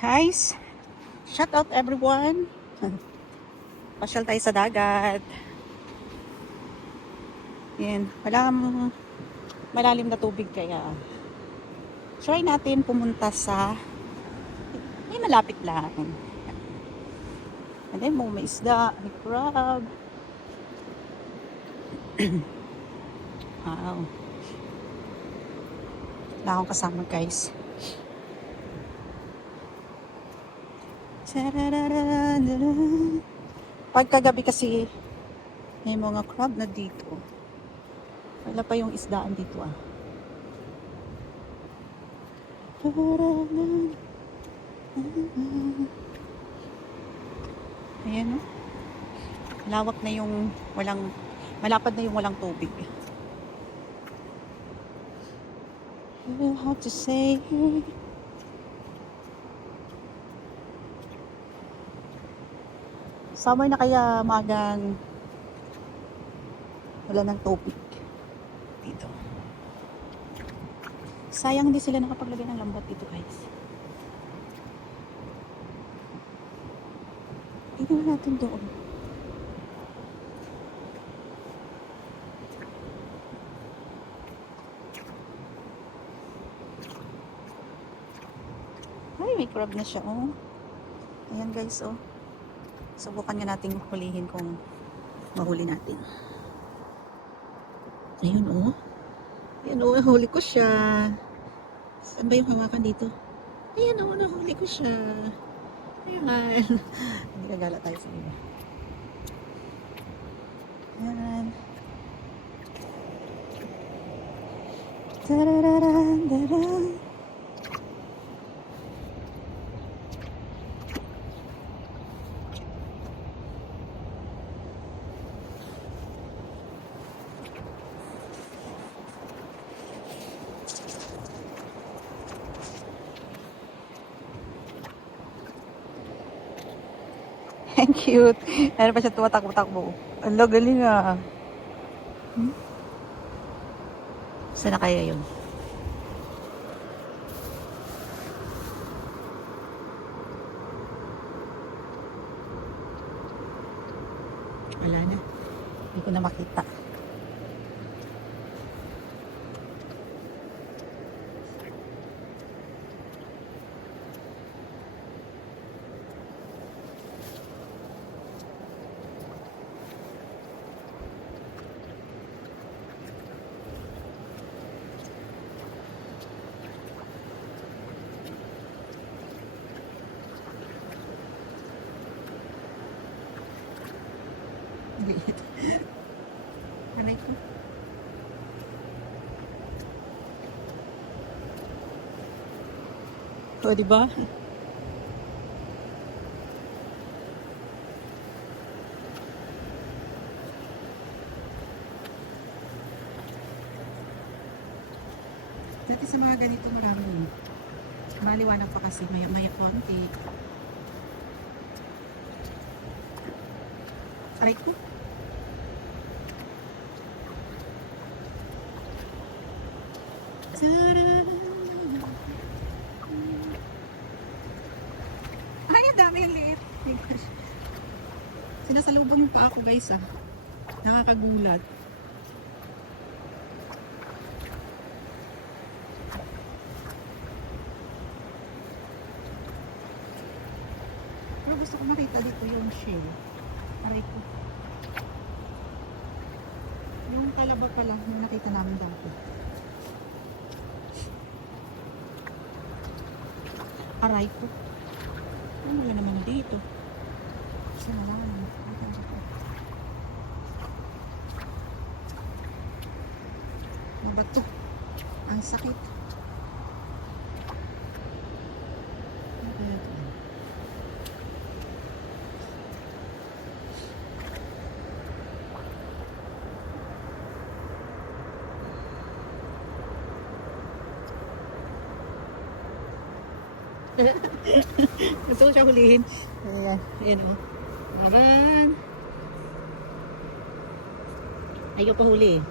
Guys, shout out everyone. Pasyal tayo sa dagat. Yan, walang malalim na tubig kaya try natin pumunta sa may malapit lang. And then may isda, may crab. Wow. Wala akong kasama guys. Pagkagabi kasi may mga crab na dito. Wala pa yung isdaan dito ah. Ayan oh. Malawak na yung malapad na yung walang tubig. How to say summer na kaya magang wala ng tubig dito. Sayang hindi sila nakapaglagay ng lambat dito guys. Tingnan natin doon. Ay, may crab na siya oh. Ayan guys oh. Subukan nga nating hulihin kung mahuli natin. Ayun oh. Ayan oh, nahuli ko siya. Saan ba yung hawakan dito? Ayan oh, nahuli ko siya. Ayan. Hindi kagala tayo sa iba. Ayan. Tarararan, tarararan. Ang cute. Meron pa siya tumatakbo-takbo. Ang galing ah. Saan na kaya yun? Wala na. Hindi ko na makita. Liit. Anay ko. O, diba? Dati sa mga ganito marami. Maliwanag pa kasi may konti. Aray ko. Ay, ang dami yung liit. Sinasalubong pa ako guys ah. Nakakagulat. Pero gusto ko makita dito yung shell. Aray ko. Yung talaba pa lang yung nakita namin dati. Aray ko. Ano wala naman dito? Sana lang. Ano ba ito? Ang sakit. Ano ba ito? Gusto ko siya hulihin. Ayan, ayan o. Naman. Ayaw pa huli.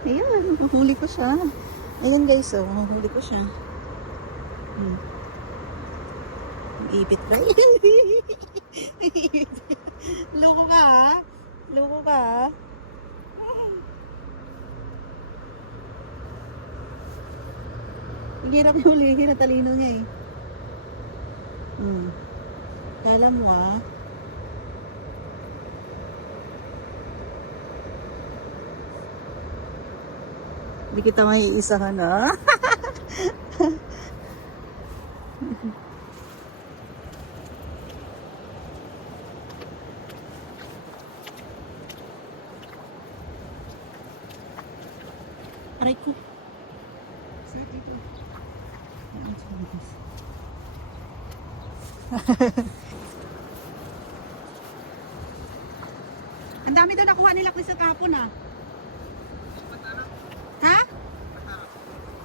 Ayan, mahuli ko siya. Ayan guys, oh, mahuli ko siya. Ang ipit ba? Loko ka ha? Loko ka ha? Ang hirap yung hulihin na talino niya eh. Kala mo ah. Hindi kita maiisahan ha. Aray ko. Saan dito? Ang dami daw nakuha nila Chris sa kahapon ah. Ha?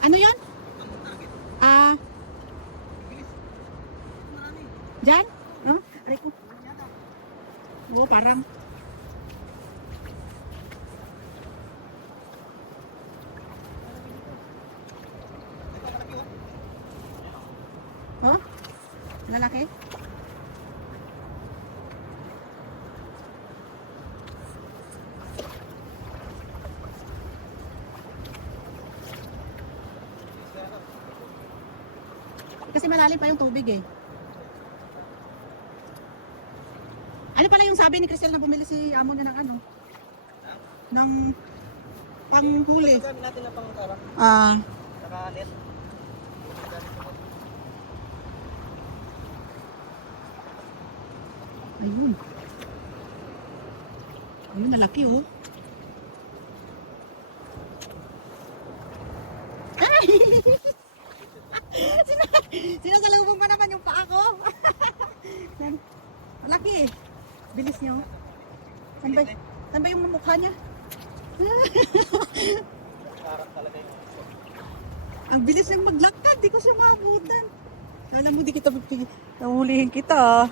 Ano yun? Ah. Diyan? Huh? Aray ko. Oo, parang. Oh? Lalaki? Kasi malalim pa yung tubig eh. Ano pala yung sabi ni Cristel na bumili si amo niya ng ano? Ng panghuli. Gamit natin na pangkarap. Ah. Naka-net. Ayun. Ayun, malaki oh. Ay! Sinasalubong pa naman yung paa ko. Malaki eh. Bilis niyo. Saan ba yung mukha niya? Karap talaga yun. Ang bilis yung maglakad. Di ko siya maabutan. Kala mo di kita nahulihin kita.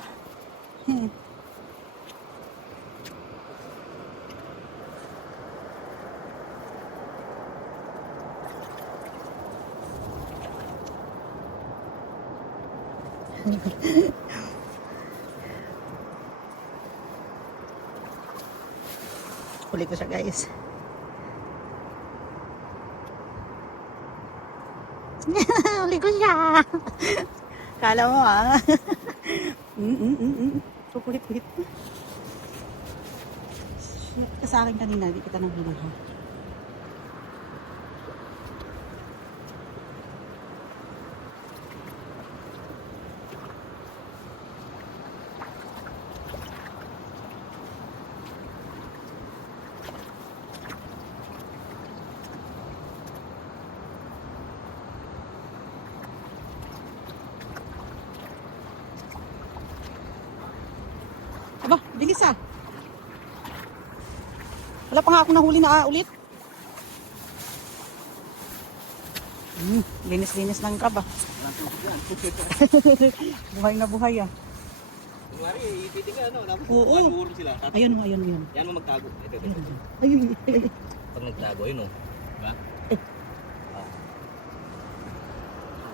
Huli ko siya guys. Huli ko siya. Kala mo ah. Kukulit-kulit. Shit ka sa akin kanina. Di kita nang huli ha. Aba, bilis ah. Wala pa nga ako nahuli na ulit. Linis-linis ng crab ah. Buhay na buhay ah. Kunwari, ipitin ka, ano? Oo. Puro sila. Ayun mo, ayun. Yan mo magtago. Ito. Ayun. Pag nagtago, yun o. Diba?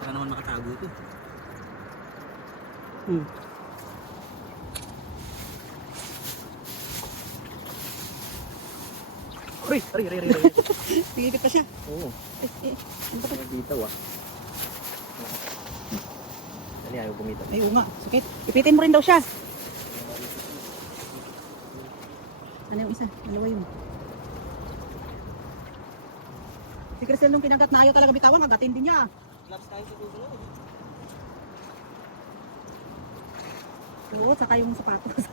Para naman makatago ito. Uy! Aray. Tingipit pa siya. Oo. Ano ba ito? Dito ah. Dali, ayaw bumitaw. Ay, oo nga. Sakit. Ipitin mo rin daw siya. Ano yung isa? Dalawa yun. Si Cristel nung kinagat na ayaw talaga bitawan, agatin din niya. Laps tayo sa susunod. Oo, saka yung sapatos.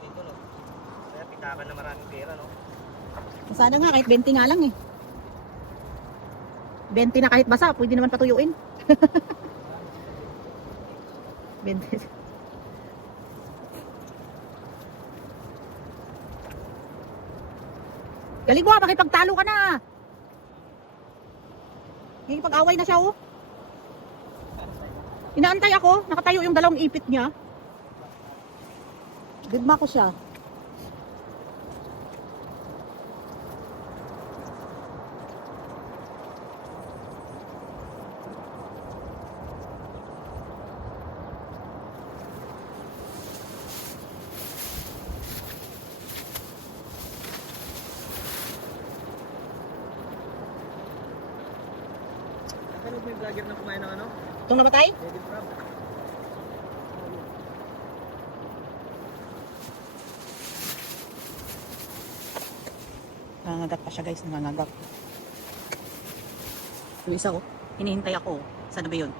Dito, no? Kaya pitakan na maraming pera, no? Sana nga, kahit 20 nga lang eh. 20 na kahit basa, pwede naman patuyuin. 20. Galing mo, makipagtalo ka na. Nakikipag-away na siya oh. Inaantay ako, nakatayo yung dalawang ipit niya. Digma ko siya. Napanood mo yung vlogger na kumain ng ano? Itong namatay? David Crab. Nangangagat pa siya guys, nangangagat. Yung isa ko, hinihintay ako. Sana ba yun?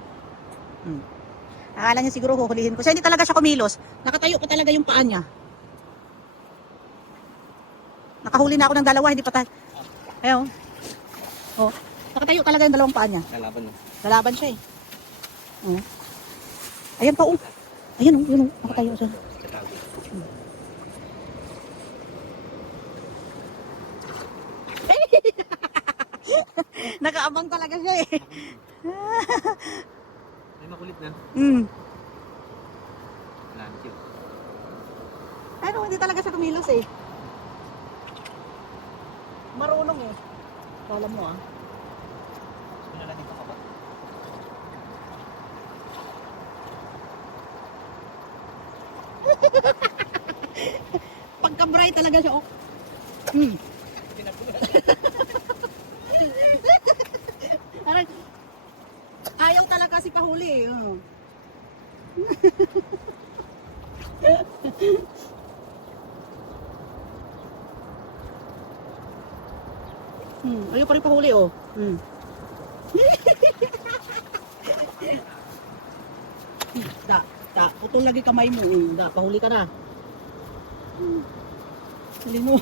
Akala niya siguro huhulihin ko. Siya hindi talaga siya kumilos. Nakatayo pa talaga yung paa niya. Nakahuli na ako ng dalawa, hindi pa tayo. Ayaw. Oh, nakatayo talaga yung dalawang paa niya. Lalaban no? Lalaban siya eh. Oh. Ayan pa oh. Ayan oh, yun oh. Nakatayo siya. Nakaabang talaga siya eh. Ay, makulit na. Lunch yun. Ano, hindi talaga siya kumilos eh. Marunong eh. Kala mo ah. Gusto nyo lang dito ka ba? Pagka-bright talaga siya oh. Parang, ayaw talaga si pahuli eh. Oh. Ayaw pa rin pahuli oh. Da, putol lagi kamay mo. Da, pahuli ka na. Huli mo.